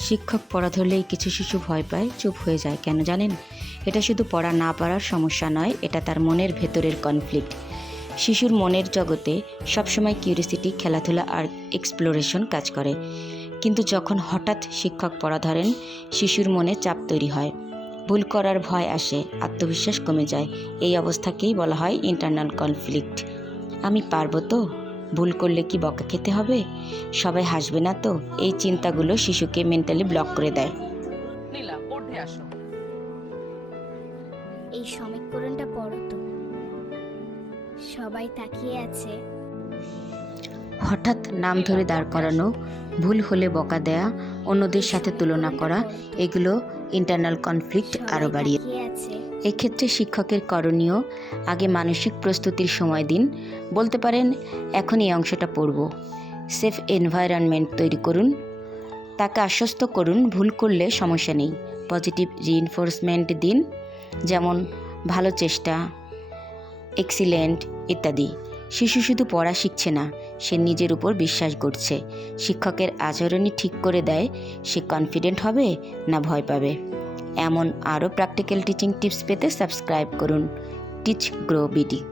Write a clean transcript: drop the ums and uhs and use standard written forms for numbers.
শিক্ষক পড়া ধরলেই কিছু শিশু ভয় পায়, চুপ হয়ে যায়। কেন জানেন? এটা শুধু পড়া না পারার সমস্যা নয়, এটা তার মনের ভেতরের কনফ্লিক্ট। শিশুর মনের জগতে সবসময় কিউরিসিটি, খেলাধুলা আর এক্সপ্লোরেশন কাজ করে। কিন্তু যখন হঠাৎ শিক্ষক পড়া ধরেন, শিশুর মনে চাপ তৈরি হয়, ভুল করার ভয় আসে, আত্মবিশ্বাস কমে যায়। এই অবস্থাকেই বলা হয় ইন্টারনাল কনফ্লিক্ট। আমি পারবো তো? ভুল করলে কি বকা খেতে হবে? সবাই হাসবে না তো? এই চিন্তাগুলো শিশুকে মেন্টালি ব্লক করে দেয়। নীলা, পড়তে আসো। এই সমীকরণটা পড়ো তো। সবাই তাকিয়ে আছে। হঠাৎ নাম ধরে দাঁড় করানো, ভুল হলে বকা দেয়া, অন্যদের সাথে তুলনা করা, এগুলো ইন্টারনাল কনফ্লিক্ট আরও বাড়িয়ে। এক্ষেত্রে শিক্ষকের করণীয়, আগে মানসিক প্রস্তুতির সময় দিন। বলতে পারেন, এখন এই অংশটা পড়ব। সেফ এনভায়রনমেন্ট তৈরি করুন। তাকে আশ্বস্ত করুন, ভুল করলে সমস্যা নেই। পজিটিভ রিইনফোর্সমেন্ট দিন, যেমন ভালো চেষ্টা, এক্সিলেন্ট ইত্যাদি। শিশু শুধু পড়া শিখছে না, সে নিজের উপর বিশ্বাস করছে। শিক্ষকের আচরণই ঠিক করে দেয় সে কনফিডেন্ট হবে না ভয় পাবে। এমন আরও প্র্যাকটিক্যাল টিচিং টিপস পেতে সাবস্ক্রাইব করুন টিচ গ্রো বিডি।